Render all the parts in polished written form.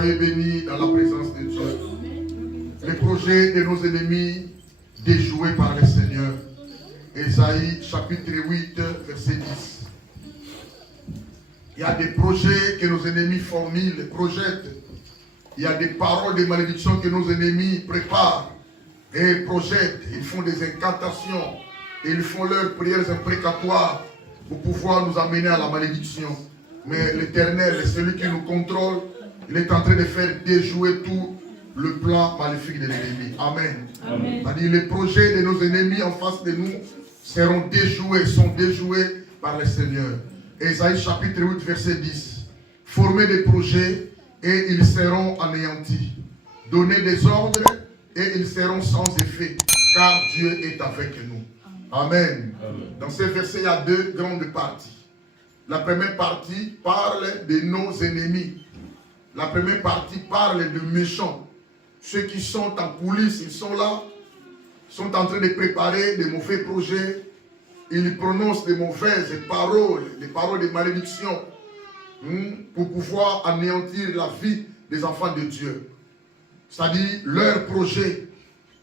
Soyez bénis dans la présence de Dieu. Les projets de nos ennemis déjoués par le Seigneur. Ésaïe chapitre 8, verset 10. Il y a des projets que nos ennemis formulent, projettent. Il y a des paroles de malédiction que nos ennemis préparent et projettent. Ils font des incantations. Et ils font leurs prières imprécatoires pour pouvoir nous amener à la malédiction. Mais l'Éternel, celui qui nous contrôle, il est en train de faire déjouer tout le plan maléfique de l'ennemi. Amen. C'est-à-dire les projets de nos ennemis en face de nous seront déjoués, sont déjoués par le Seigneur. Ésaïe chapitre 8, verset 10. Former des projets et ils seront anéantis. Donner des ordres et ils seront sans effet, car Dieu est avec nous. Amen. Dans ce verset, il y a deux grandes parties. La première partie parle de nos ennemis. La première partie parle de méchants. Ceux qui sont en coulisses, ils sont là, sont en train de préparer des mauvais projets. Ils prononcent des mauvaises paroles, des paroles de malédiction pour pouvoir anéantir la vie des enfants de Dieu. C'est-à-dire, leurs projets,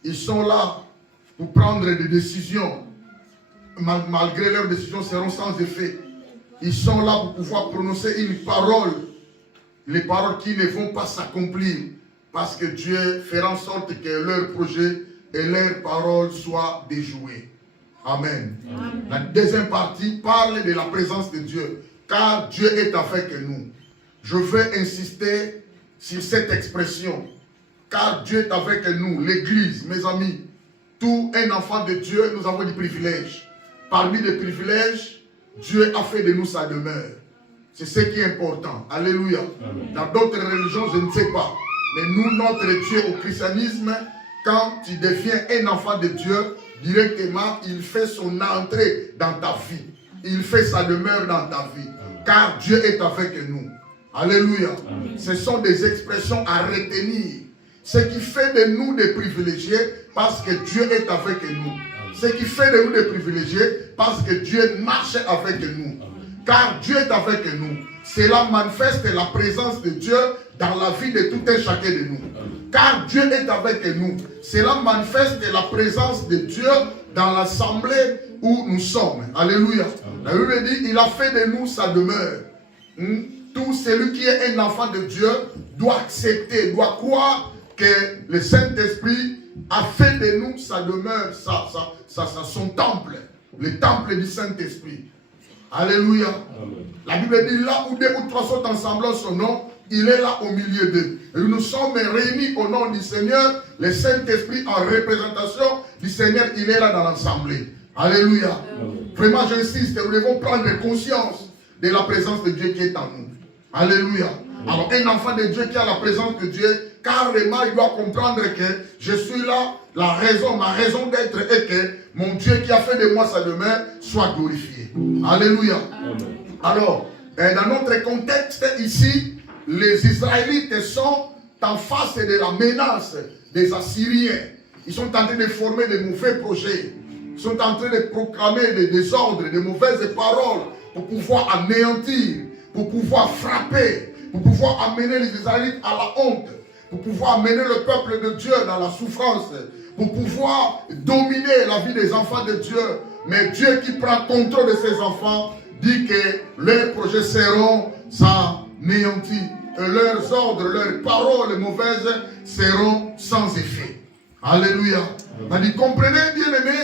ils sont là pour prendre des décisions. Malgré leurs décisions seront sans effet. Ils sont là pour pouvoir prononcer une parole. Les paroles qui ne vont pas s'accomplir. Parce que Dieu fera en sorte que leurs projets et leurs paroles soient déjoués. Amen. La deuxième partie parle de la présence de Dieu. Car Dieu est avec nous. Je veux insister sur cette expression. Car Dieu est avec nous. L'Église, mes amis, tout un enfant de Dieu, nous avons des privilèges. Parmi les privilèges, Dieu a fait de nous sa demeure. C'est ce qui est important. Alléluia. Amen. Dans d'autres religions, je ne sais pas. Mais nous, notre Dieu au christianisme, quand tu deviens un enfant de Dieu, directement, il fait son entrée dans ta vie. Il fait sa demeure dans ta vie. Amen. Car Dieu est avec nous. Alléluia. Amen. Ce sont des expressions à retenir. Ce qui fait de nous des privilégiés parce que Dieu est avec nous. Ce qui fait de nous des privilégiés parce que Dieu marche avec nous. Car Dieu est avec nous. Cela manifeste la présence de Dieu dans la vie de tout un chacun de nous. Car Dieu est avec nous. Cela manifeste la présence de Dieu dans l'assemblée où nous sommes. Alléluia. La Bible dit, il a fait de nous sa demeure. Tout celui qui est un enfant de Dieu doit accepter, doit croire que le Saint-Esprit a fait de nous sa demeure, son temple, le temple du Saint-Esprit. Alléluia. Amen. La Bible dit, là où deux ou trois sont ensemble en son nom, il est là au milieu d'eux. Et nous sommes réunis au nom du Seigneur, le Saint-Esprit en représentation du Seigneur, il est là dans l'assemblée. Alléluia. Amen. Vraiment, j'insiste, nous devons prendre conscience de la présence de Dieu qui est en nous. Alléluia. Amen. Alors, un enfant de Dieu qui a la présence de Dieu, carrément, il doit comprendre que je suis là, ma raison d'être est que mon Dieu qui a fait de moi sa demeure soit glorifié. Alléluia. Amen. Alors, dans notre contexte ici, les Israélites sont en face de la menace des Assyriens. Ils sont en train de former de mauvais projets. Ils sont en train de proclamer des désordres, de mauvaises paroles pour pouvoir anéantir, pour pouvoir frapper, pour pouvoir amener les Israélites à la honte, pour pouvoir amener le peuple de Dieu dans la souffrance, pour pouvoir dominer la vie des enfants de Dieu. Mais Dieu qui prend contrôle de ses enfants dit que leurs projets seront anéantis. Et leurs ordres, leurs paroles mauvaises seront sans effet. Alléluia. C'est-à-dire, comprenez bien aimé,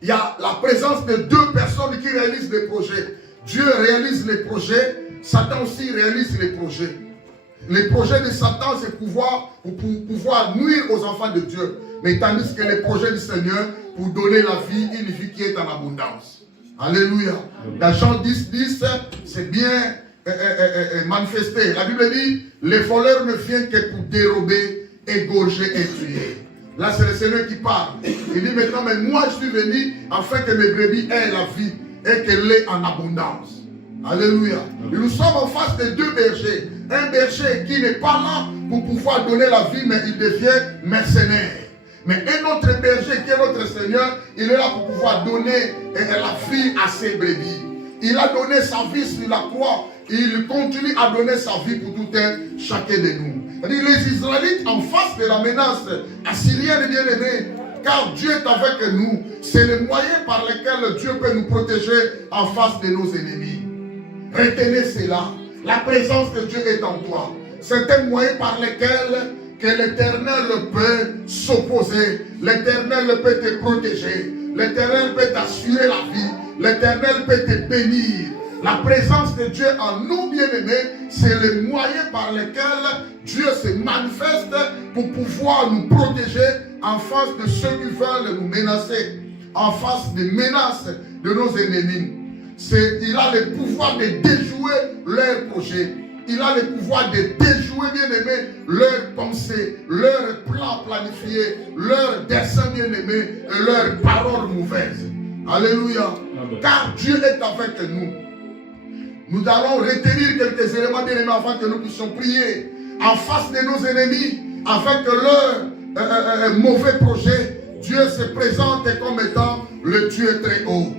il y a la présence de deux personnes qui réalisent les projets. Dieu réalise les projets, Satan aussi réalise les projets. Les projets de Satan, c'est pour pouvoir nuire aux enfants de Dieu. Mais tandis que les projets du Seigneur, pour donner la vie, une vie qui est en abondance. Alléluia. Dans Jean 10, 10, c'est bien manifesté. La Bible dit, les voleurs ne viennent que pour dérober, égorger et tuer. Là, c'est le Seigneur qui parle. Il dit maintenant, mais moi, je suis venu afin que mes brebis aient la vie et qu'elle l'ait en abondance. Alléluia. Et nous sommes en face de deux bergers. Un berger qui n'est pas là pour pouvoir donner la vie, mais il devient mercenaire. Mais un autre berger qui est notre Seigneur, il est là pour pouvoir donner la vie à ses brebis. Il a donné sa vie sur la croix il continue à donner sa vie pour tout un chacun de nous. Les Israélites en face de la menace assyrienne, bien-aimés, car Dieu est avec nous, c'est le moyen par lequel Dieu peut nous protéger en face de nos ennemis. Retenez cela, la présence de Dieu est en toi. C'est un moyen par lequel que l'Éternel peut s'opposer, l'Éternel peut te protéger, l'Éternel peut t'assurer la vie, l'Éternel peut te bénir. La présence de Dieu en nous, bien-aimés, c'est le moyen par lequel Dieu se manifeste pour pouvoir nous protéger en face de ceux qui veulent nous menacer, en face des menaces de nos ennemis. Il a le pouvoir de déjouer leurs projets. Il a le pouvoir de déjouer, bien-aimés, leurs pensées, leurs plans planifiés, leurs dessins, bien-aimés, et leurs paroles mauvaises. Alléluia. Amen. Car Dieu est avec nous. Nous allons retenir quelques éléments, bien-aimés, afin que nous puissions prier en face de nos ennemis, afin que leurs mauvais projets, Dieu se présente comme étant le Dieu très haut.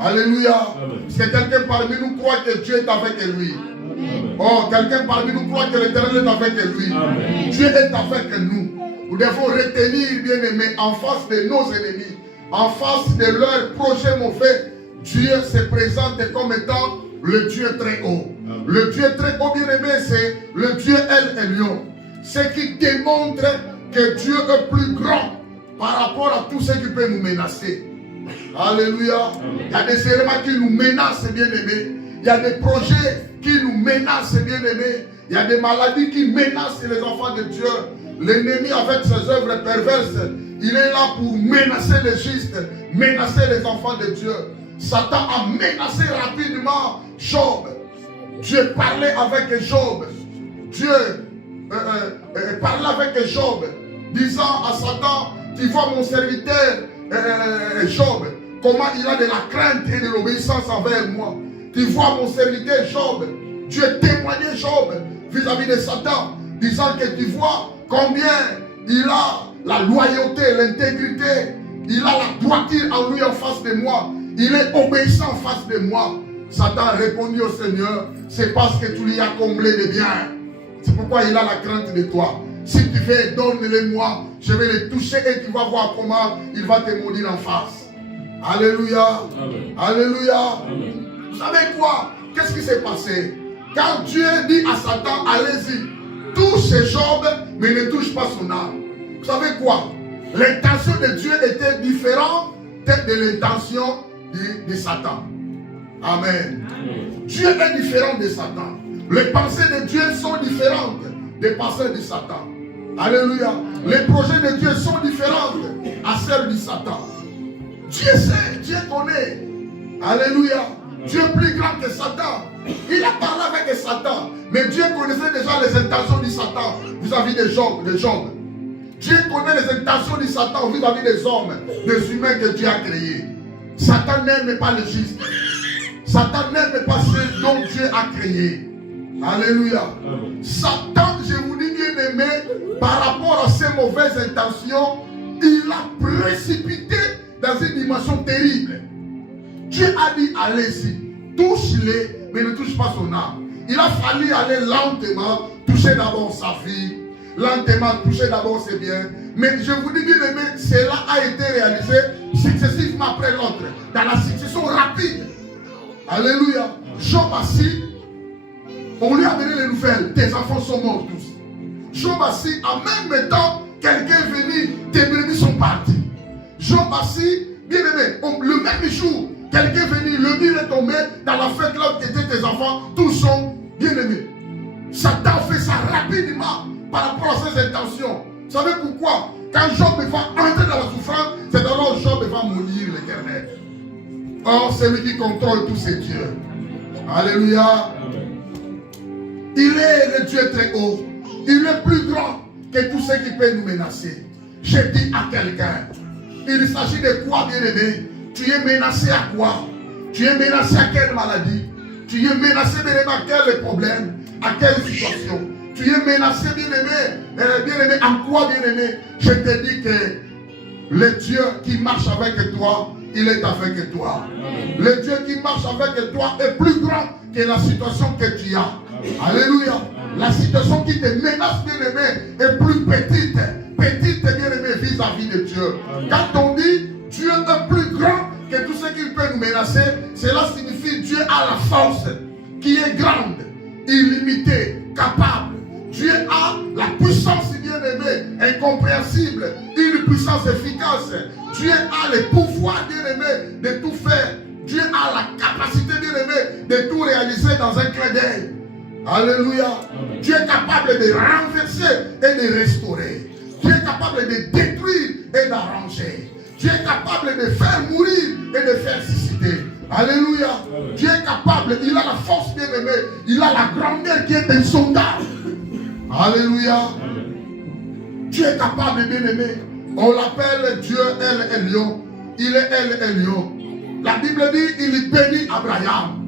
Alléluia. Si quelqu'un parmi nous croit que Dieu est avec lui. Amen. Oh, quelqu'un parmi nous croit que l'Éternel est avec lui. Amen. Dieu est avec nous. Nous devons retenir, bien-aimés, en face de nos ennemis, en face de leurs projets mauvais, Dieu se présente comme étant le Dieu très haut. Amen. Le Dieu très haut, bien-aimé, c'est le Dieu El Elyon. Ce qui démontre que Dieu est plus grand par rapport à tout ce qui peut nous menacer. Alléluia. Amen. Il y a des éléments qui nous menacent, bien-aimés. Il y a des projets qui nous menacent, bien-aimés. Il y a des maladies qui menacent les enfants de Dieu. L'ennemi, avec ses œuvres perverses, il est là pour menacer les justes, menacer les enfants de Dieu. Satan a menacé rapidement Job. Dieu parlait avec Job. Dieu parlait avec Job, disant à Satan, tu vois mon serviteur Job, comment il a de la crainte et de l'obéissance envers moi. Tu vois mon serviteur Job. Dieu témoignait Job vis-à-vis de Satan, disant que tu vois combien il a la loyauté, l'intégrité, il a la droiture en lui en face de moi. Il est obéissant en face de moi. Satan a répondu au Seigneur, c'est parce que tu lui as comblé de biens. C'est pourquoi il a la crainte de toi. Si tu veux, donne-les-moi, je vais les toucher et tu vas voir comment il va te maudire en face. Alléluia. Amen. Alléluia. Amen. Vous savez quoi? Qu'est-ce qui s'est passé? Quand Dieu dit à Satan, allez-y, touche Job, mais ne touche pas son âme. Vous savez quoi? L'intention de Dieu était différente de l'intention de Satan. Amen. Amen. Dieu est différent de Satan. Les pensées de Dieu sont différentes des pensées de Satan. Alléluia. Les projets de Dieu sont différents à celles de Satan. Dieu sait, Dieu connaît. Alléluia. Dieu est plus grand que Satan. Il a parlé avec Satan. Mais Dieu connaissait déjà les intentions de Satan vis-à-vis des Job. Dieu connaît les intentions de Satan vis-à-vis des hommes, des humains que Dieu a créés. Satan n'aime pas les justes. Satan n'aime pas ceux dont Dieu a créé. Alléluia. Amen. Satan, je vous dis bien aimé, par rapport à ses mauvaises intentions, il a précipité dans une dimension terrible. Dieu a dit, allez-y, touche-les, mais ne touche pas son âme. Il a fallu aller lentement, toucher d'abord sa vie, lentement toucher d'abord ses biens. Mais je vous dis bien aimé, cela a été réalisé successivement après l'autre, dans la succession rapide. Alléluia. Job assis, on lui a donné les nouvelles, tes enfants sont morts tous. Job assis, en même temps, quelqu'un est venu, tes brebis sont partis. Job assis, bien aimé, le même jour, quelqu'un est venu, le mur est tombé, dans la fête là où étaient tes enfants, tous sont bien aimés. Satan fait ça rapidement par rapport à ses intentions. Vous savez pourquoi? Quand Job va entrer dans la souffrance, c'est alors Job va maudire l'Éternel. Or, c'est lui qui contrôle tous ces dieux. Alléluia. Il est le Dieu très haut. Il est plus grand que tout ce qui peut nous menacer. Je dis à quelqu'un, il s'agit de quoi, bien-aimé? Tu es menacé à quoi? Tu es menacé à quelle maladie? Tu es menacé, bien-aimé, à quel problème? À quelle situation? Tu es menacé, bien-aimé, en quoi, bien-aimé? Je te dis que le Dieu qui marche avec toi il est avec toi. Le Dieu qui marche avec toi est plus grand que la situation que tu as. Alléluia. La situation qui te menace, bien-aimé, est plus petite. Petite, bien-aimé, vis-à-vis de Dieu. Quand on dit Dieu est plus grand que tout ce qui peut nous menacer, cela signifie Dieu a la force qui est grande, illimitée, capable. Dieu a la puissance, bien-aimé, incompréhensible, une puissance efficace. Dieu a le pouvoir, bien-aimé, de tout faire. Dieu a la capacité, bien-aimé, de tout réaliser dans un clin d'œil. Alléluia. Amen. Dieu est capable de renverser et de restaurer. Dieu est capable de détruire et d'arranger. Dieu est capable de faire mourir et de faire susciter. Alléluia. Amen. Dieu est capable, il a la force, bien-aimé, il a la grandeur qui est insondable. Alléluia. Amen. Dieu est capable, bien-aimé. On l'appelle Dieu El Elyon. Il est El Elyon. La Bible dit, il bénit Abraham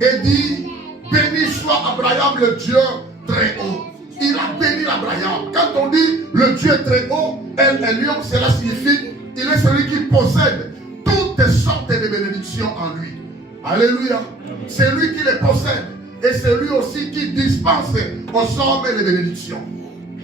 et dit, béni soit Abraham, le Dieu très haut. Il a béni Abraham. Quand on dit le Dieu très haut, El Elyon, cela signifie, il est celui qui possède toutes sortes de bénédictions en lui. Alléluia. C'est lui qui les possède. Et c'est lui aussi qui dispense aux hommes les bénédictions.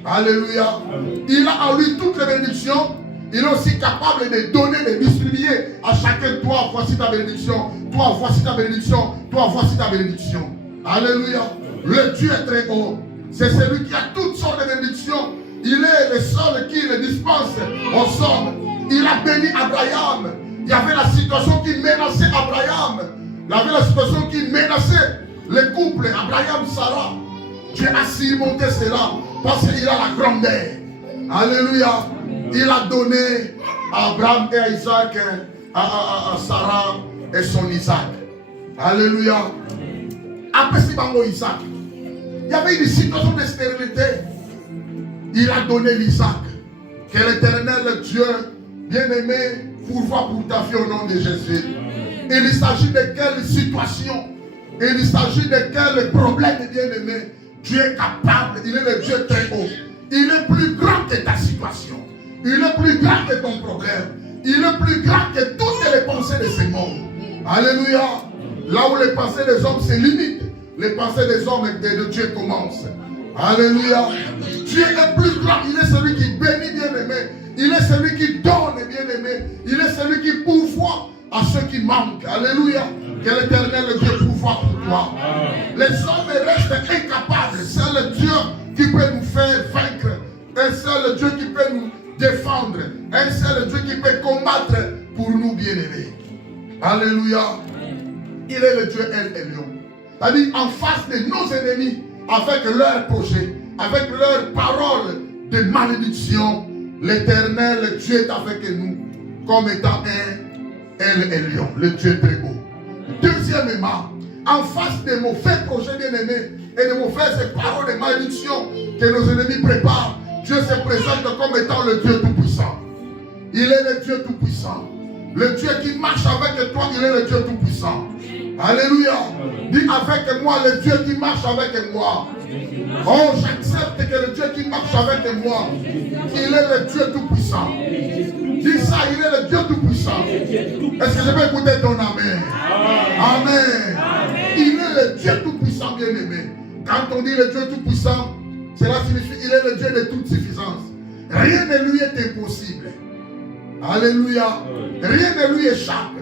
Alléluia. Il a en lui toutes les bénédictions. Il est aussi capable de donner, de distribuer à chacun. Toi, voici ta bénédiction. Toi, voici ta bénédiction. Toi, voici ta bénédiction. Alléluia. Le Dieu est très haut. C'est celui qui a toutes sortes de bénédictions. Il est le seul qui les dispense aux hommes. Il a béni Abraham. Il y avait la situation qui menaçait Abraham. Il y avait la situation qui menaçait le couple Abraham-Sarah. Dieu a surmonté cela parce qu'il a la grandeur. Alléluia. Il a donné à Abraham et à Isaac, à Sarah et son Isaac. Alléluia. Après Isaac, il y avait une situation de stérilité. Il a donné l'Isaac. Que l'Éternel Dieu, bien-aimé, pourvoie pour ta vie au nom de Jésus. Il s'agit de quelle situation? Il s'agit de quel problème, bien-aimé? Dieu est capable, il est le Dieu très haut. Il est plus grand que ta situation. Il est plus grand que ton problème. Il est plus grand que toutes les pensées de ce monde. Alléluia. Là où les pensées des hommes se limitent, les pensées des hommes et de Dieu commencent. Alléluia. Dieu est plus grand. Il est celui qui bénit, bien-aimé. Il est celui qui donne, bien-aimé. Il est celui qui pourvoit à ceux qui manquent. Alléluia. Que l'Éternel Dieu pourvoit pour toi. Les hommes restent incapables. C'est le Dieu qui peut nous faire vaincre. Un seul Dieu qui peut nous défendre. Un seul Dieu qui peut combattre pour nous, bien-aimés. Alléluia. Il est le Dieu El Elyon. C'est-à-dire en face de nos ennemis, avec leurs projets, avec leurs paroles de malédiction, l'Éternel Dieu est avec nous comme étant un El Elyon, le Dieu très beau. Deuxièmement, en face des mauvais projets, bien-aimés, et de mauvaises paroles de malédiction que nos ennemis préparent, Dieu se présente comme étant le Dieu tout-puissant. Il est le Dieu tout-puissant. Le Dieu qui marche avec toi, il est le Dieu tout-puissant. Alléluia. Dis avec moi, le Dieu qui marche avec moi. Oh, j'accepte que le Dieu qui marche avec moi, il est le Dieu tout-puissant. Dis ça, il est le Dieu tout-puissant. Est-ce que je peux écouter ton amen? Amen. Il est le Dieu tout-puissant, bien-aimé. Quand on dit le Dieu tout-puissant, cela signifie qu'il est le Dieu de toute suffisance. Rien ne lui est impossible. Alléluia. Rien ne lui échappe.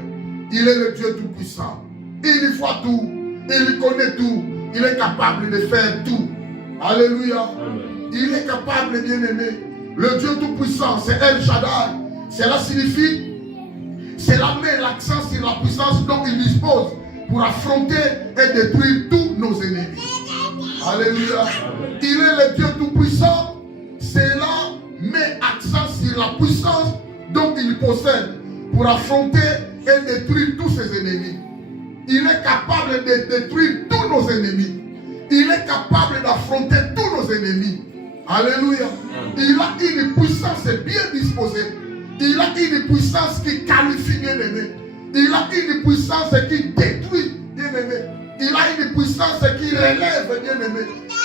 Il est le Dieu tout-puissant. Il voit tout. Il connaît tout. Il est capable de faire tout. Alléluia. Il est capable, bien-aimé. Le Dieu tout-puissant, c'est El Shaddai. Cela signifie, cela met l'accent sur la puissance dont il dispose pour affronter et détruire tous nos ennemis. Alléluia. Il est le Dieu tout-puissant. Cela met accent sur la puissance dont il possède pour affronter et détruire tous ses ennemis. Il est capable de détruire tous nos ennemis. Il est capable d'affronter tous nos ennemis. Alléluia. Il a une puissance bien disposée. Il a une puissance qui qualifie, bien-aimé. Il a une puissance qui détruit, bien-aimé. Il a une puissance qui relève, bien-aimé.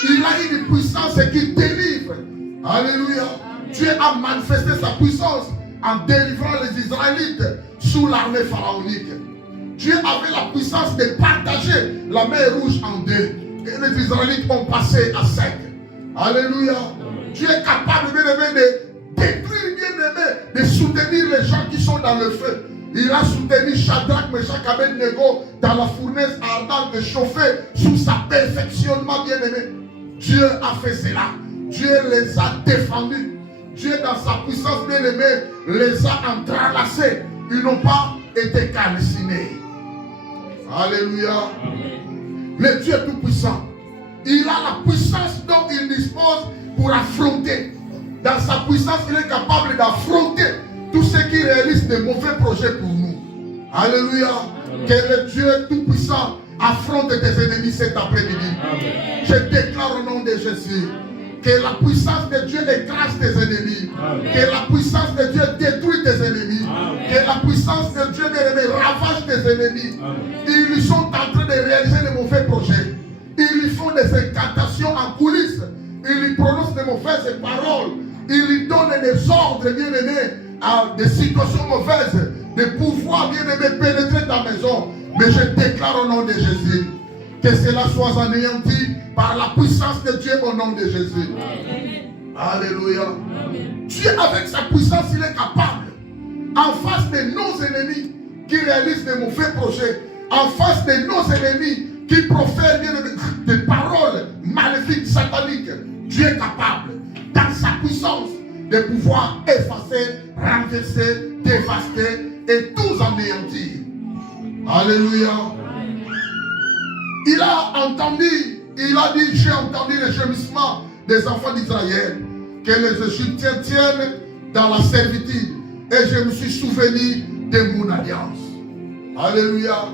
Il a une puissance qui délivre. Alléluia. Dieu a manifesté sa puissance en délivrant les Israélites sous sous l'armée pharaonique. Dieu avait la puissance de partager la mer Rouge en deux. Et les Israélites ont passé à 5. Alléluia. Dieu est capable, bien-aimé, de détruire, bien-aimé, de soutenir les gens qui sont dans le feu. Il a soutenu Shadrach, Meshach, Abednego dans la fournaise ardente de chauffer sous sa perfectionnement, bien-aimé. Dieu a fait cela. Dieu les a défendus. Dieu, dans sa puissance, bien-aimé, les a entrelacés. Ils n'ont pas été calcinés. Alléluia. Le Dieu tout-puissant, il a la puissance dont il dispose pour affronter. Dans sa puissance, il est capable d'affronter tous ceux qui réalisent de mauvais projets pour nous. Alléluia. Que le Dieu tout-puissant affronte tes ennemis cet après-midi. Je déclare au nom de Jésus que la puissance de Dieu écrase tes ennemis. Que la puissance de Dieu détruit tes ennemis. Que la puissance de Dieu, bien-aimé, ravage tes ennemis. Ils sont en train de réaliser de mauvais projets. Ils lui font des incantations en coulisses. Ils lui prononcent de mauvaises paroles. Ils lui donnent des ordres, bien-aimés, à des situations mauvaises, de pouvoir, bien-aimé, pénétrer ta maison. Mais je déclare au nom de Jésus que cela soit anéanti par la puissance de Dieu au nom de Jésus. Alléluia. Dieu, avec sa puissance, il est capable, en face de nos ennemis qui réalisent de mauvais projets, en face de nos ennemis qui profèrent des paroles maléfiques, sataniques, Dieu est capable, dans sa puissance, de pouvoir effacer, renverser, dévaster et tout anéantir. Alléluia. Il a entendu, il a dit, j'ai entendu les gémissements des enfants d'Israël, que les Égyptiens tiennent dans la servitude, et je me suis souvenu de mon alliance. Alléluia.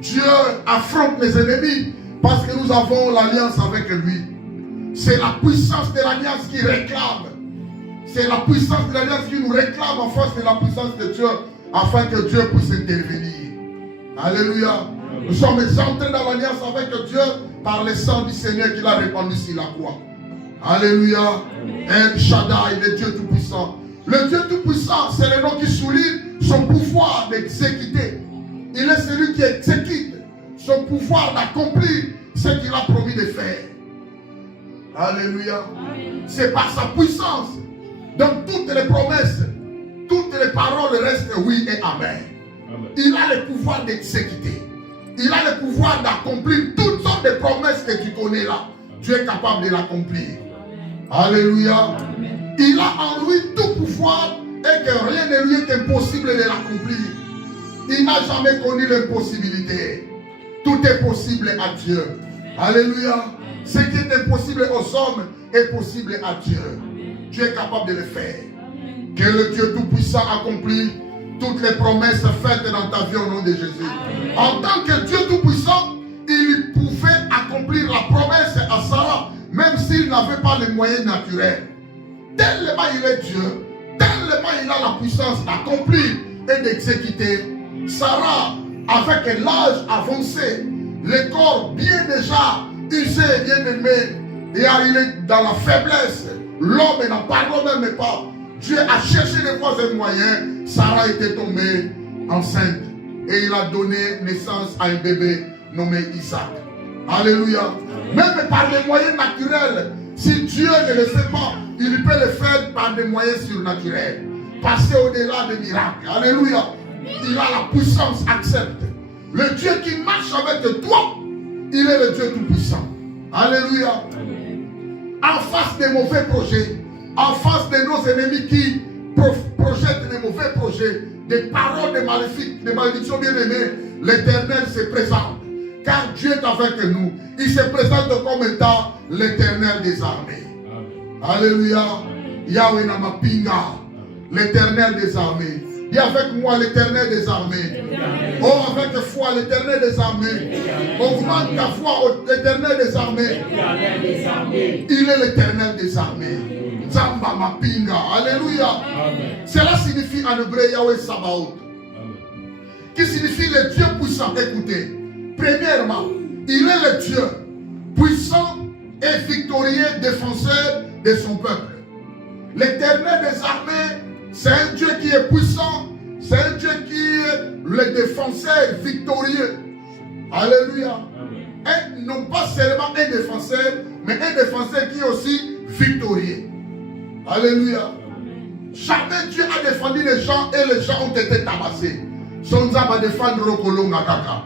Dieu affronte les ennemis parce que nous avons l'alliance avec lui. C'est la puissance de l'alliance qui réclame. C'est la puissance de l'alliance qui nous réclame en face de la puissance de Dieu, afin que Dieu puisse intervenir. Alléluia. Nous sommes entrés dans l'alliance avec Dieu par le sang du Seigneur qu'il a répandu sur la croix. Alléluia. El Shaddai, le Dieu tout-puissant. Le Dieu tout-puissant, c'est le nom qui souligne son pouvoir d'exécuter. Il est celui qui exécute son pouvoir d'accomplir ce qu'il a promis de faire. Alléluia. C'est par sa puissance. Donc toutes les promesses, toutes les paroles restent oui et amen. Il a le pouvoir d'exécuter. Il a le pouvoir d'accomplir toutes sortes de promesses que tu connais là. Dieu est capable de l'accomplir. Alléluia. Il a en lui tout pouvoir et que rien ne lui est impossible de l'accomplir. Il n'a jamais connu l'impossibilité. Tout est possible à Dieu. Alléluia. Ce qui est impossible aux hommes est possible à Dieu. Dieu est capable de le faire. Que le Dieu tout-puissant accomplit toutes les promesses faites dans ta vie au nom de Jésus. En tant que Dieu tout-puissant, il pouvait accomplir la promesse à Sarah, même s'il n'avait pas les moyens naturels. Tellement il est Dieu, tellement il a la puissance d'accomplir et d'exécuter. Sarah, avec l'âge avancé, le corps bien déjà usé, bien aimé, et arrivé dans la faiblesse, l'homme n'en parle même pas. Dieu a cherché les voies et moyens. Sarah était tombée enceinte et il a donné naissance à un bébé nommé Isaac. Alléluia. Même par les moyens naturels, si Dieu ne le fait pas, il peut le faire par des moyens surnaturels. Passer au-delà des miracles. Alléluia. Il a la puissance, accepte. Le Dieu qui marche avec toi, il est le Dieu tout-puissant. Alléluia. En face des mauvais projets, en face de nos ennemis qui projettent des mauvais projets, des paroles de maléfiques, de malédictions bien-aimées, l'Éternel se présente. Car Dieu est avec nous. Il se présente comme étant l'Éternel des armées. Alléluia. Yahweh Namapinga, l'Éternel des armées. Dis avec moi l'Éternel des armées. Oh, avec foi, l'Éternel des armées. Augmente ta foi au l'Éternel des armées. Il est l'Éternel des armées. Zamba Mapinga. Alléluia. Cela signifie en hébreu Yahweh Sabaoth. Qui signifie le Dieu puissant. Écoutez. Premièrement, il est le Dieu puissant et victorieux défenseur de son peuple. L'Éternel des armées, c'est un Dieu qui est puissant, C'est un Dieu qui est le défenseur victorieux. Alléluia. Et non pas seulement un défenseur, mais un défenseur qui est aussi victorieux. Alléluia. Jamais Dieu a défendu les gens et les gens ont été tabassés. Sonza va défendre Rokolonga Kaka.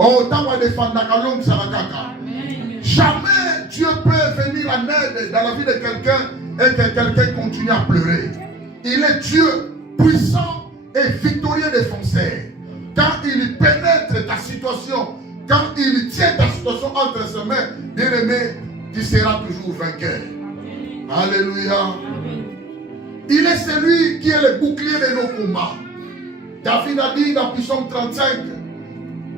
Oh, tant va défendre Nakalong Sarakaka. Jamais Dieu peut venir en aide dans la vie de quelqu'un et que quelqu'un continue à pleurer. Il est Dieu puissant et victorieux défenseur. Quand il pénètre ta situation, quand il tient ta situation entre ses mains, bien-aimé, tu seras toujours vainqueur. Alléluia. Il est celui qui est le bouclier de nos combats. David a dit dans Psaume 35,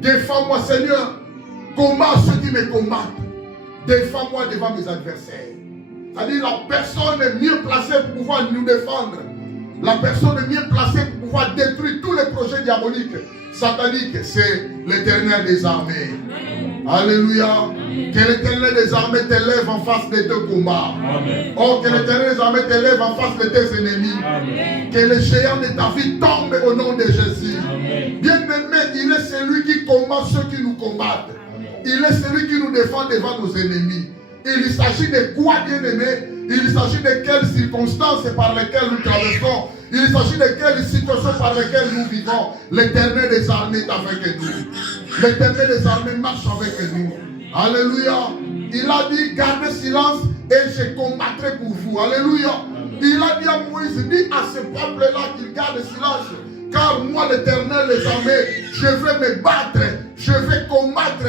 défends-moi Seigneur, combat ceux qui me combattent. Défends-moi devant mes adversaires. C'est-à-dire la personne est mieux placée pour pouvoir nous défendre. La personne est mieux placée pour pouvoir détruire tous les projets diaboliques, sataniques. C'est l'Éternel des armées. Alléluia. Que l'Éternel des armées t'élève en face de tes combats. Amen. Oh, que l'Éternel des armées t'élève en face de tes ennemis. Amen. Que les géants de ta vie tombent au nom de Jésus. Bien-aimé, il est celui qui combat ceux qui nous combattent. Amen. Il est celui qui nous défend devant nos ennemis. Il s'agit de quoi, bien-aimé? Il s'agit de quelles circonstances par lesquelles nous traversons. Il s'agit de quelles situations par lesquelles nous vivons. L'Éternel des armées est avec nous. L'Éternel des armées marche avec nous. Alléluia. Il a dit, gardez silence et je combattrai pour vous. Alléluia. Il a dit à Moïse, dis à ce peuple-là qu'il garde silence. Car moi, l'Éternel des armées, je vais me battre. Je vais combattre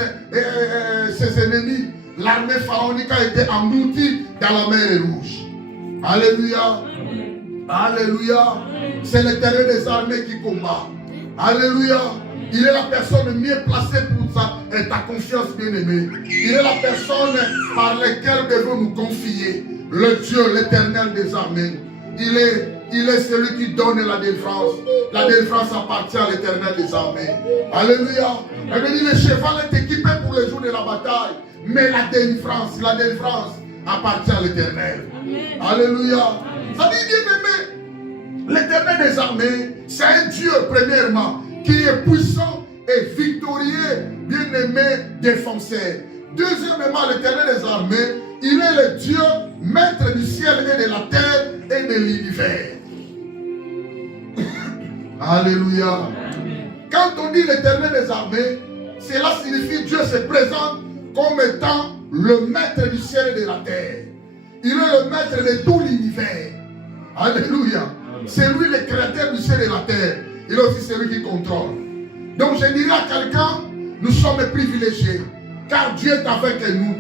ses ennemis. L'armée pharaonique a été engloutie dans la mer Rouge. Alléluia. Alléluia. C'est l'Éternel des armées qui combat. Alléluia. Il est la personne mieux placée pour ça et ta confiance, bien-aimée. Il est la personne par laquelle devons nous confier. Le Dieu, l'Éternel des armées. Il est celui qui donne la délivrance. La délivrance appartient à l'Éternel des armées. Alléluia. Et bien, le cheval est équipé pour le jour de la bataille. Mais la délivrance appartient à l'Éternel. Alléluia. Ça dit, bien-aimé, l'Éternel des armées, c'est un Dieu, premièrement, qui est puissant et victorieux, bien-aimé, défenseur. Deuxièmement, l'Éternel des armées, il est le Dieu, maître du ciel et de la terre et de l'univers. Alléluia. Quand on dit l'Éternel des armées, cela signifie Dieu se présente comme étant le maître du ciel et de la terre. Il est le maître de tout l'univers. Alléluia. C'est lui le créateur du ciel et de la terre. Il est aussi celui qui contrôle. Donc je dirais à quelqu'un, nous sommes privilégiés. Car Dieu est avec nous.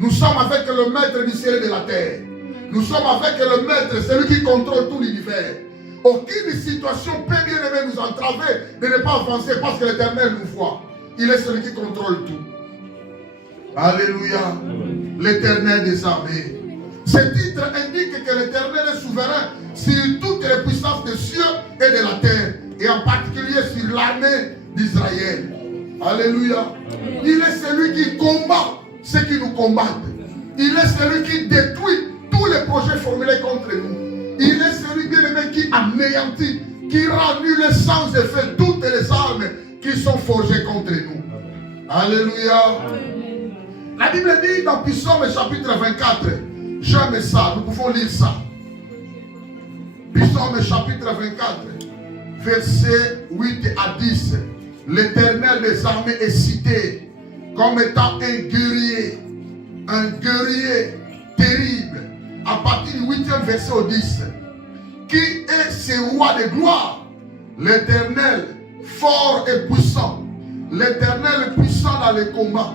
Nous sommes avec le maître du ciel et de la terre. Nous sommes avec le maître, celui qui contrôle tout l'univers. Aucune situation peut bien aimer nous entraver de ne pas avancer parce que l'Éternel nous voit. Il est celui qui contrôle tout. Alléluia. L'Éternel des armées. Ce titre indique que l'Éternel est souverain sur toutes les puissances des cieux et de la terre, et en particulier sur l'armée d'Israël. Alléluia. Il est celui qui combat ceux qui nous combattent. Il est celui qui détruit tous les projets formulés contre nous. Il est celui, bien-aimé, qui anéantit, qui rend nul le sens effet toutes les armes qui sont forgées contre nous. Alléluia. La Bible dit dans Psaume chapitre 24, j'aime ça, nous pouvons lire ça. Psaume chapitre 24, versets 8 à 10. L'Éternel des armées est cité comme étant un guerrier terrible. À partir du 8e verset au 10. Qui est ce roi de gloire? L'Éternel fort et puissant. L'Éternel puissant dans les combats.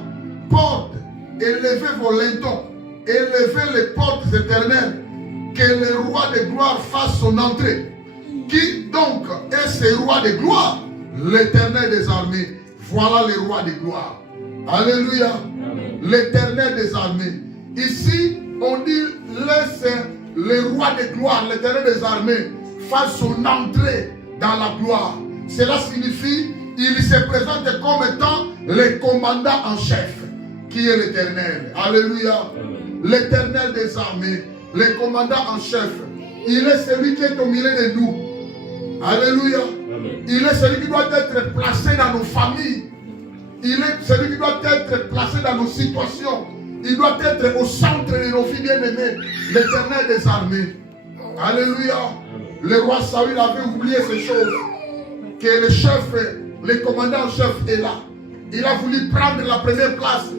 Porte, élevez vos lintons, élevez les portes éternelles, que le roi de gloire fasse son entrée. Qui donc est ce roi de gloire? L'Éternel des armées. Voilà le roi de gloire. Alléluia. L'Éternel des armées. Ici, on dit laisse le roi de gloire, l'Éternel des armées, fasse son entrée dans la gloire. Cela signifie il se présente comme étant le commandant en chef, qui est l'Éternel. Alléluia. L'Éternel des armées, le commandant en chef. Il est celui qui est au milieu de nous. Alléluia. Il est celui qui doit être placé dans nos familles. Il est celui qui doit être placé dans nos situations. Il doit être au centre de nos vies bien-aimées. L'Éternel des armées. Alléluia. Le roi Saül avait oublié ces choses. Que le chef, le commandant en chef est là. Il a voulu prendre la première place.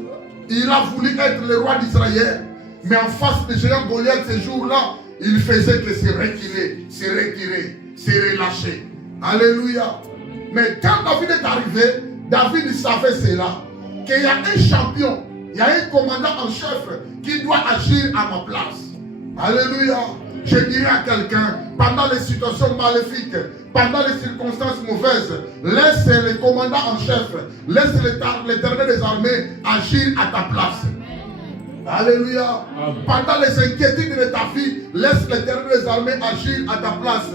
Il a voulu être le roi d'Israël. Mais en face de géant Goliath ces jours-là, il faisait que se retirer, se relâcher. Alléluia. Mais quand David est arrivé, David savait cela. Qu'il y a un champion, il y a un commandant en chef qui doit agir à ma place. Alléluia. Je dirais à quelqu'un, pendant les situations maléfiques, pendant les circonstances mauvaises, laisse le commandant en chef, laisse l'Éternel des armées agir à ta place. Alléluia. Pendant les inquiétudes de ta vie, laisse l'Éternel des armées agir à ta place.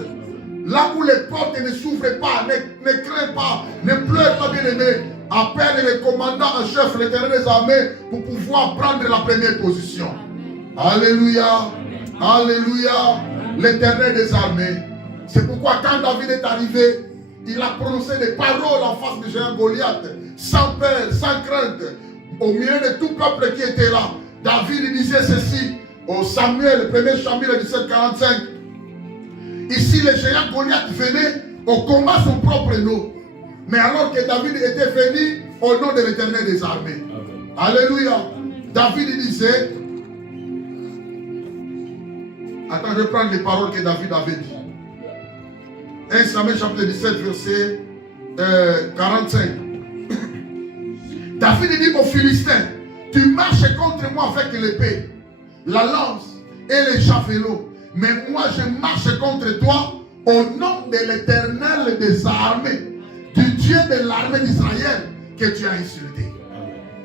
Là où les portes ne s'ouvrent pas, ne crains pas, ne pleure pas, bien-aimé. Appelle le commandant en chef, l'Éternel des armées, pour pouvoir prendre la première position. Alléluia. Alléluia. L'Éternel des armées. C'est pourquoi quand David est arrivé, il a prononcé des paroles en face du géant Goliath, sans peur, sans crainte, au milieu de tout peuple qui était là. David disait ceci au Samuel, 1er Samuel 17:45. Ici, le géant Goliath venait au combat son propre nom. Mais alors que David était venu au nom de l'Éternel des armées. Alléluia. David disait, attends, je vais prendre les paroles que David avait dit. 1 Samuel chapitre 17, verset 45. David dit aux Philistins, tu marches contre moi avec l'épée, la lance et les javelots. Mais moi je marche contre toi au nom de l'Éternel des armées, du Dieu de l'armée d'Israël que tu as insulté.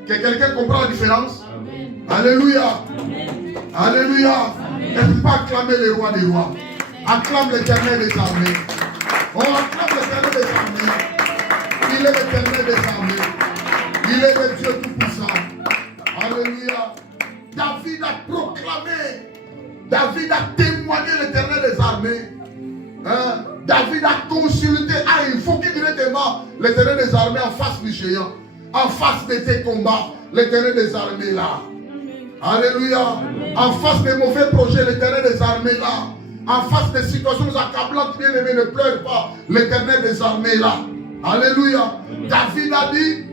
Que quelqu'un comprend la différence? Amen. Alléluia. Amen. Alléluia. Ne peut pas acclamer le roi des rois. Acclame l'Éternel des armées. On acclame l'Éternel des armées. Il est l'Éternel des armées. Il est le Dieu tout-puissant. Alléluia. David a proclamé. David a témoigné l'Éternel des armées. Hein? David a consulté, a invoqué directement l'Éternel des armées en face du géant. En face de tes combats, l'Éternel des armées là. Alléluia. En face des mauvais projets, l'Éternel des armées là. En face des situations accablantes, bien aimé, ne pleure pas. L'Éternel des armées là. Alléluia. David a dit,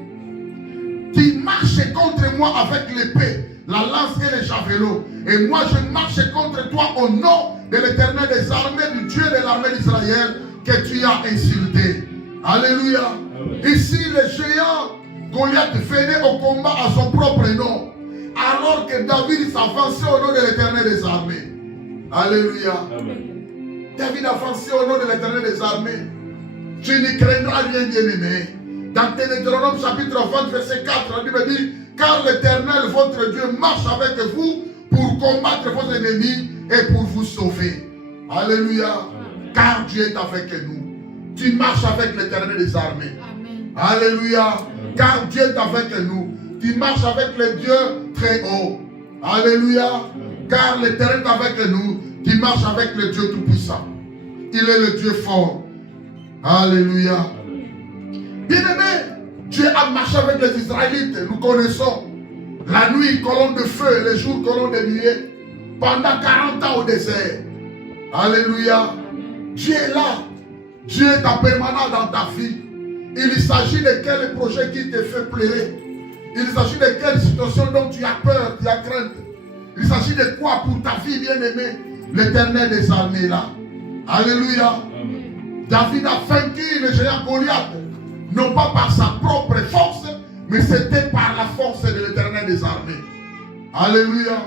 tu marches contre moi avec l'épée, la lance et les javelots. Et moi je marche contre toi au nom de l'Éternel des armées, du Dieu de l'armée d'Israël que tu as insulté. Alléluia. Ici le géant Goliath venait au combat à son propre nom. Alors que David s'avançait au nom de l'Éternel des armées. Alléluia. Amen. David avançait au nom de l'Éternel des armées. Tu ne craindras rien, bien-aimé. Dans Deutéronome chapitre 20, verset 4, la Bible dit, car l'Éternel, votre Dieu, marche avec vous pour combattre vos ennemis et pour vous sauver. Alléluia. Car Dieu est avec nous. Tu marches avec l'Éternel des armées. Amen. Alléluia. Car Dieu est avec nous. Tu marches avec le Dieu très haut. Alléluia. Car l'Éternel est avec nous. Tu marches avec le Dieu tout-puissant. Il est le Dieu fort. Alléluia. Bien-aimé, Dieu a marché avec les Israélites. Nous connaissons. La nuit, colonne de feu. Les jours, colonne de nuée. Pendant 40 ans au désert. Alléluia. Dieu est là. Dieu est en permanence dans ta vie. Il s'agit de quel projet qui te fait pleurer. Il s'agit de quelle situation dont tu as peur, tu as crainte. Il s'agit de quoi pour ta vie bien-aimée? L'Éternel des armées là. Alléluia. Amen. David a vaincu le géant Goliath. Non pas par sa propre force, mais c'était par la force de l'Éternel des armées. Alléluia.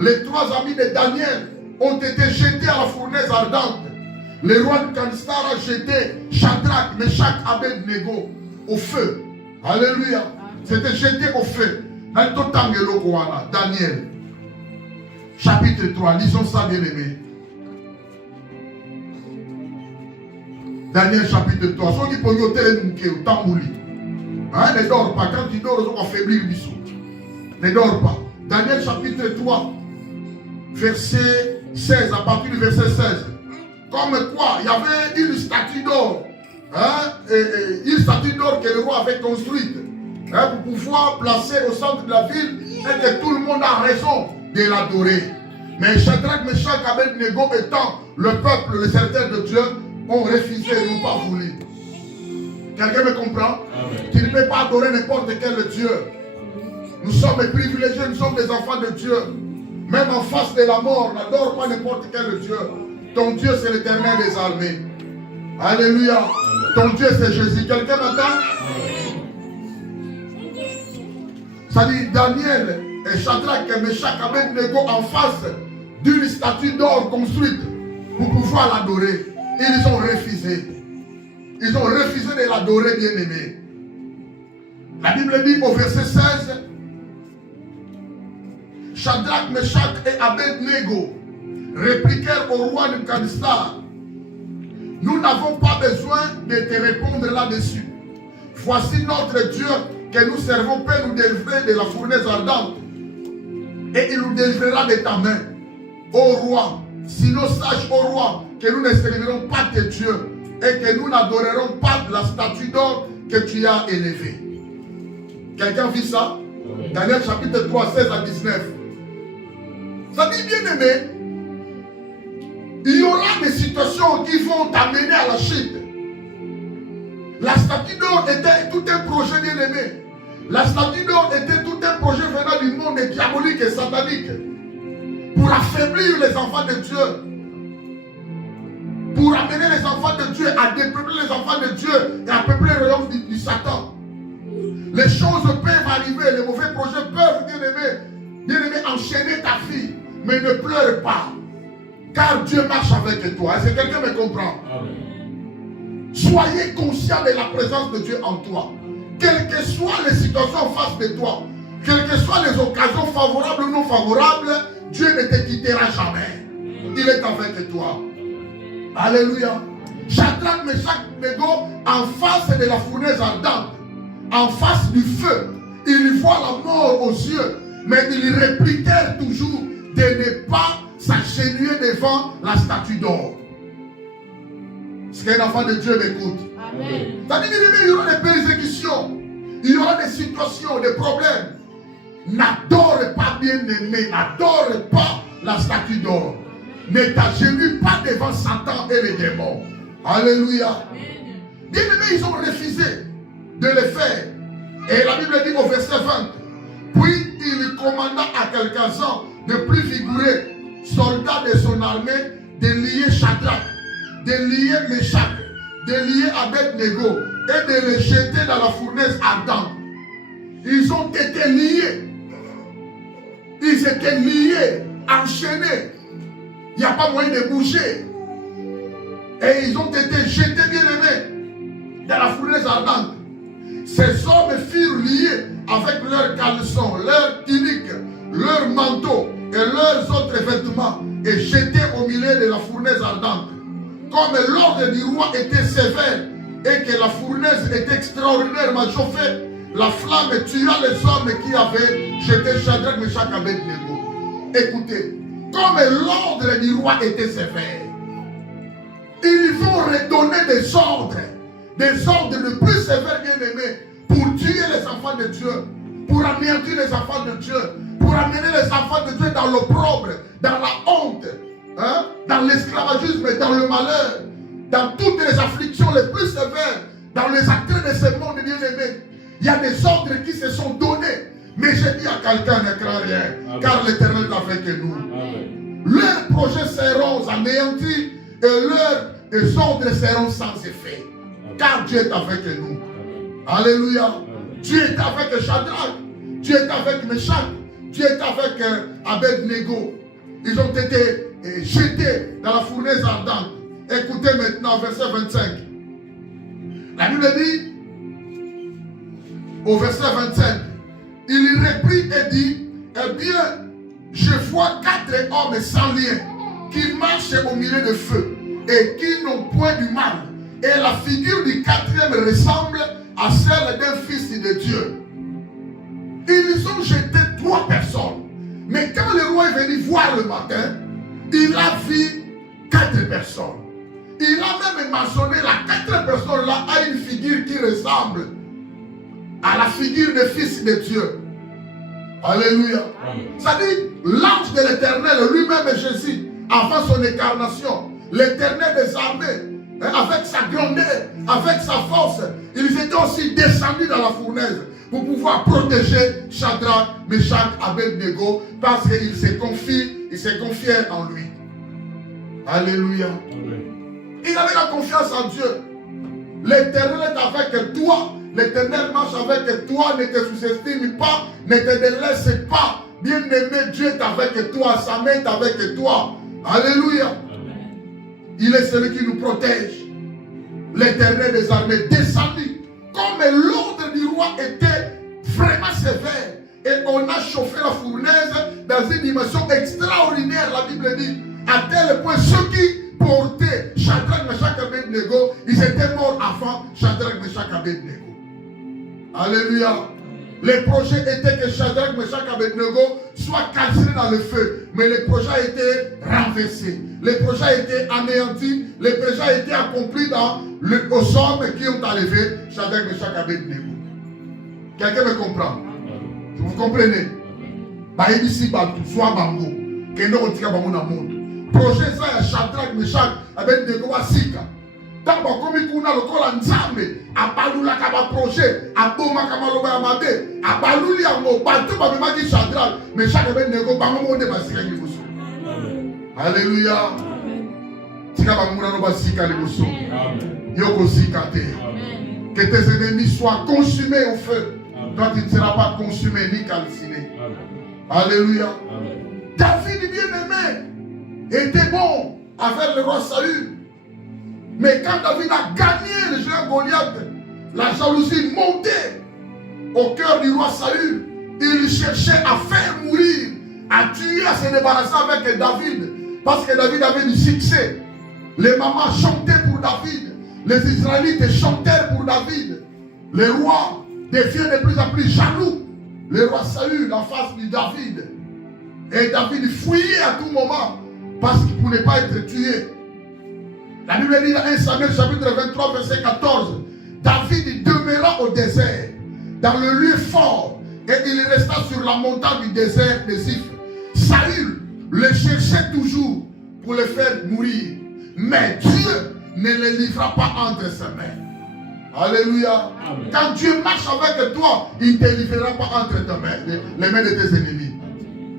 Les trois amis de Daniel ont été jetés à la fournaise ardente. Le roi de Kanstar a jeté Shadrach, Meshach, Abednego au feu. Alléluia. C'était jeté au feu. Daniel. Chapitre 3. Lisons ça, bien aimé. Daniel chapitre 3. Ceux qui peuvent ne dors pas. Quand tu dors, on va affaiblir le bisou. Ne dors pas. Daniel chapitre 3. Verset 16. À partir du verset 16. Comme quoi, il y avait une statue d'or une statue d'or que le roi avait construite pour pouvoir placer au centre de la ville et que tout le monde a raison de l'adorer. Mais Shadrach, Meshach, Abednego étant le peuple, les serviteurs de Dieu, ont refusé, n'ont pas voulu. Quelqu'un me comprend? Amen. Tu ne peux pas adorer n'importe quel Dieu. Nous sommes privilégiés, nous sommes des enfants de Dieu. Même en face de la mort, n'adore pas n'importe quel Dieu. Ton Dieu, c'est l'Éternel des armées. Alléluia. Amen. Ton Dieu, c'est Jésus. Quelqu'un m'entend? Ça dit Daniel et Shadrach et Meshach Abednego en face d'une statue d'or construite pour pouvoir l'adorer. Ils ont refusé. Ils ont refusé de l'adorer, bien-aimé. La Bible dit au verset 16, Shadrach, Meshach et Abednego répliquèrent au roi Nebuchadnezzar: nous n'avons pas besoin de te répondre là-dessus. Voici notre Dieu que nous servons peut nous délivrer de la fournaise ardente, et il nous délivrera de ta main, ô roi. Sinon, sache, ô roi, que nous ne servirons pas tes dieux et que nous n'adorerons pas la statue d'or que tu as élevée. Quelqu'un vit ça? Oui. Daniel chapitre 3, 16 à 19. Ça dit, bien aimé, il y aura des situations qui vont t'amener à la chute. La statue d'or était tout un projet bien aimé. La statue d'or était tout un projet venant du monde diabolique et satanique pour affaiblir les enfants de Dieu, pour amener les enfants de Dieu à dépeupler les enfants de Dieu et à peupler le royaume du Satan. Les choses peuvent arriver, les mauvais projets peuvent, bien aimé, enchaîner ta vie, mais ne pleure pas, car Dieu marche avec toi. Est-ce que quelqu'un me comprend? Amen. Soyez conscient de la présence de Dieu en toi. Quelles que soient les situations en face de toi, quelles que soient les occasions favorables ou non favorables, Dieu ne te quittera jamais. Il est avec toi. Alléluia. Shadrach, Meshach, Abednego en face de la fournaise ardente, en face du feu, ils voient la mort aux yeux, mais ils répliquèrent toujours de ne pas s'agenouiller devant la statue d'or. Est-ce qu'un enfant de Dieu m'écoute? Amen. C'est-à-dire qu'il y aura des persécutions, il y aura des situations, des problèmes. N'adore pas, bien-aimé, n'adore pas la statue d'or. Ne t'agenouille pas devant Satan et les démons. Alléluia. Bien-aimé, ils ont refusé de le faire. Et la Bible dit au verset 20, puis il commanda à quelques-uns de plus vigoureux soldats de son armée de lier Shadrach, de lier Meshach, de lier Abednego et de les jeter dans la fournaise ardente. Ils ont été liés. Ils étaient liés, enchaînés. Il n'y a pas moyen de bouger. Et ils ont été jetés, bien aimés, dans la fournaise ardente. Ces hommes furent liés avec leurs caleçons, leurs tuniques, leurs manteaux et leurs autres vêtements et jetés au milieu de la fournaise ardente. Comme l'ordre du roi était sévère et que la fournaise était extraordinairement chauffée, la flamme tua les hommes qui avaient jeté Shadrach, Meshach, Abednego. Écoutez, comme l'ordre du roi était sévère, ils vont redonner des ordres le plus sévères, bien aimés, pour tuer les enfants de Dieu, pour anéantir les enfants de Dieu, pour amener les enfants de Dieu dans l'opprobre, dans la honte, dans l'esclavagisme, dans le malheur, dans toutes les afflictions les plus sévères, dans les actes de ce monde, bien aimés. Il y a des ordres qui se sont donnés. Mais j'ai dit à quelqu'un, ne crains rien, Amen. Car l'Éternel est avec nous. Amen. Leurs projets seront anéantis et leurs ordres seront sans effet. Amen. Car Dieu est avec nous. Amen. Alléluia. Amen. Dieu est avec Shadrach, Dieu est avec Meshach, Dieu est avec Abednego. Ils ont été jetés dans la fournaise ardente. Écoutez maintenant verset 25. La Bible dit, au verset 25, il reprit et dit, eh bien, je vois 4 hommes sans lien qui marchent au milieu de feu et qui n'ont point du mal. Et la figure du 4e ressemble à celle d'un fils de Dieu. Ils ont jeté 3 personnes. Mais quand le roi est venu voir le matin, il a vu 4 personnes. il a même mentionné la quatrième personne là a une figure qui ressemble à la figure du Fils de Dieu. Alléluia. C'est-à-dire, l'ange de l'Éternel, lui-même Jésus, avant son incarnation, l'Éternel des armées, avec sa grandeur, avec sa force, ils étaient aussi descendus dans la fournaise pour pouvoir protéger Shadrach, Meshach, Abednego, parce qu'il se confiait en lui. Alléluia. Il avait la confiance en Dieu. L'Éternel est avec toi. L'Éternel marche avec toi. Ne te sous-estime pas. Ne te délaisse pas. Bien-aimé, Dieu est avec toi. Sa main est avec toi. Alléluia. Il est celui qui nous protège. L'Éternel des armées descendu. Comme l'ordre du roi était vraiment sévère. Et on a chauffé la fournaise dans une dimension extraordinaire, la Bible dit. À tel point, ceux qui portaient Shadrach, Meshach, Abednego, ils étaient morts avant Shadrach, Meshach, Abednego. Alléluia. Les projets étaient que Shadrach, Meshach, Abednego soient calcinés dans le feu. Mais les projets a été renversés. Les projets a été anéantis. Les projets a été accomplis aux hommes qui ont enlevé Shadrach, Meshach, Abednego. Quelqu'un me comprend? Vous comprenez? Ici, soit Bango. Que nous retirons dans le monde. Projet ça, Shadrach, Meshach, Abednego, Sika. Tant que nous avons le Nzambe, Abalula Kaba projet, Aboma Kamaloba Amade, Abaluli Amo, Bantu Babemaki Shadrach, Meshach, Abednego, Bango de Basika Liboso. Alléluia. Tika Bamuna no Basika Liboso. Yoko Sikate. Que tes ennemis soient consumés au feu. Toi, tu ne seras pas consumé ni calciné. Alléluia. David bien-aimé était bon avec le roi Saül. Mais quand David a gagné le géant Goliath, la jalousie montait au cœur du roi Saül. Il cherchait à faire mourir, à tuer, à se débarrasser avec David. Parce que David avait du succès. Les mamans chantaient pour David. Les Israélites chantèrent pour David. Les rois deviennent de plus en plus jaloux. Le roi Saül en face de David. Et David fuyait à tout moment parce qu'il ne pouvait pas être tué. La Bible dit dans 1 Samuel chapitre 23 verset 14, David demeura au désert, dans le lieu fort, et il resta sur la montagne du désert de Ziph. Saül le cherchait toujours pour le faire mourir, mais Dieu ne le livra pas entre ses mains. Alléluia. Amen. Quand Dieu marche avec toi, il ne te livrera pas entre tes mains, les mains de tes ennemis.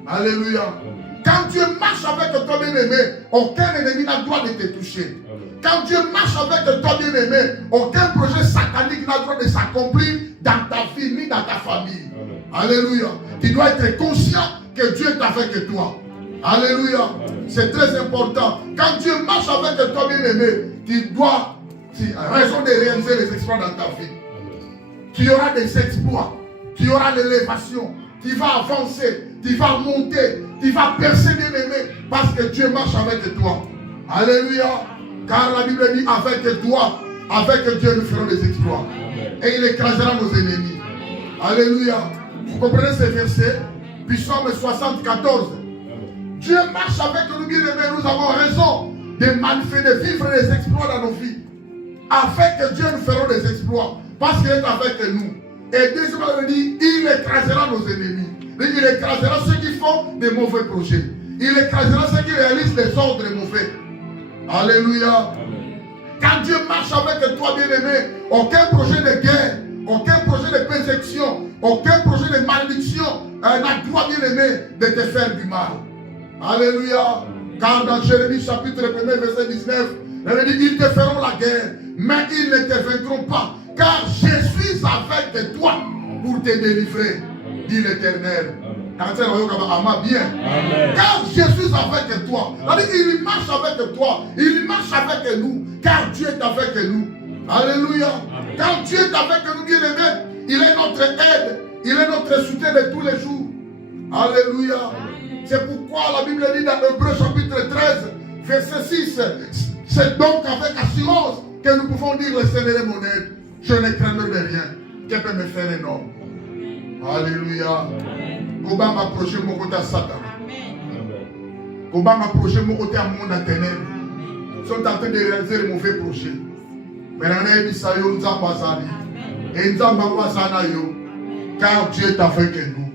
Alléluia. Amen. Quand Dieu marche avec toi, bien-aimé, aucun ennemi n'a le droit de te toucher. Amen. Quand Dieu marche avec toi, bien-aimé, aucun projet satanique n'a le droit de s'accomplir dans ta vie ni dans ta famille. Amen. Alléluia. Tu dois être conscient que Dieu est avec toi. Alléluia. C'est très important. Quand Dieu marche avec toi, bien-aimé, tu dois, raison de réaliser les exploits dans ta vie. Tu auras des exploits. Tu auras l'élévation. Tu vas avancer. Tu vas monter. Tu vas percer, bien-aimé, parce que Dieu marche avec toi. Alléluia. Car la Bible dit, avec toi, avec Dieu, nous ferons des exploits. Et il écrasera nos ennemis. Alléluia. Vous comprenez ces versets? Psaume 74. Dieu marche avec nous, bien-aimés. Nous avons raison de manifester, de vivre des exploits dans nos vies. Avec Dieu, nous ferons des exploits. Parce qu'il est avec nous. Et deuxièmement, il dit, il écrasera nos ennemis. Il écrasera ceux qui font des mauvais projets. Il écrasera ceux qui réalisent des ordres mauvais. Alléluia. Amen. Quand Dieu marche avec toi, bien-aimé, aucun projet de guerre, aucun projet de persécution, aucun projet de malédiction n'a le droit, bien-aimé, de te faire du mal. Alléluia. Car dans Jérémie chapitre 1 verset 19, il dit, ils te feront la guerre, mais ils ne te vaincront pas. Car je suis avec toi pour te délivrer, dit l'Éternel. Car je suis avec toi. Il marche avec toi. Il marche avec nous. Car Dieu est avec nous. Alléluia. Quand Dieu est avec nous, bien-aimé, il est notre aide. Il est notre soutien de tous les jours. Alléluia. C'est pourquoi la Bible dit dans Hébreux chapitre 13, verset 6, c'est donc avec assurance que nous pouvons dire, le Seigneur est mon aide. Je ne craindrai de rien. Qui peut me faire un homme? Alléluia. Comment m'approcher mon côté à Satan? Comment m'approcher mon côté à monde à ténèbres? sont en train de réaliser les mauvais projets. Maintenant, Bisayo, Nzambazali. Et Nzambazana yo. Car Dieu est avec nous.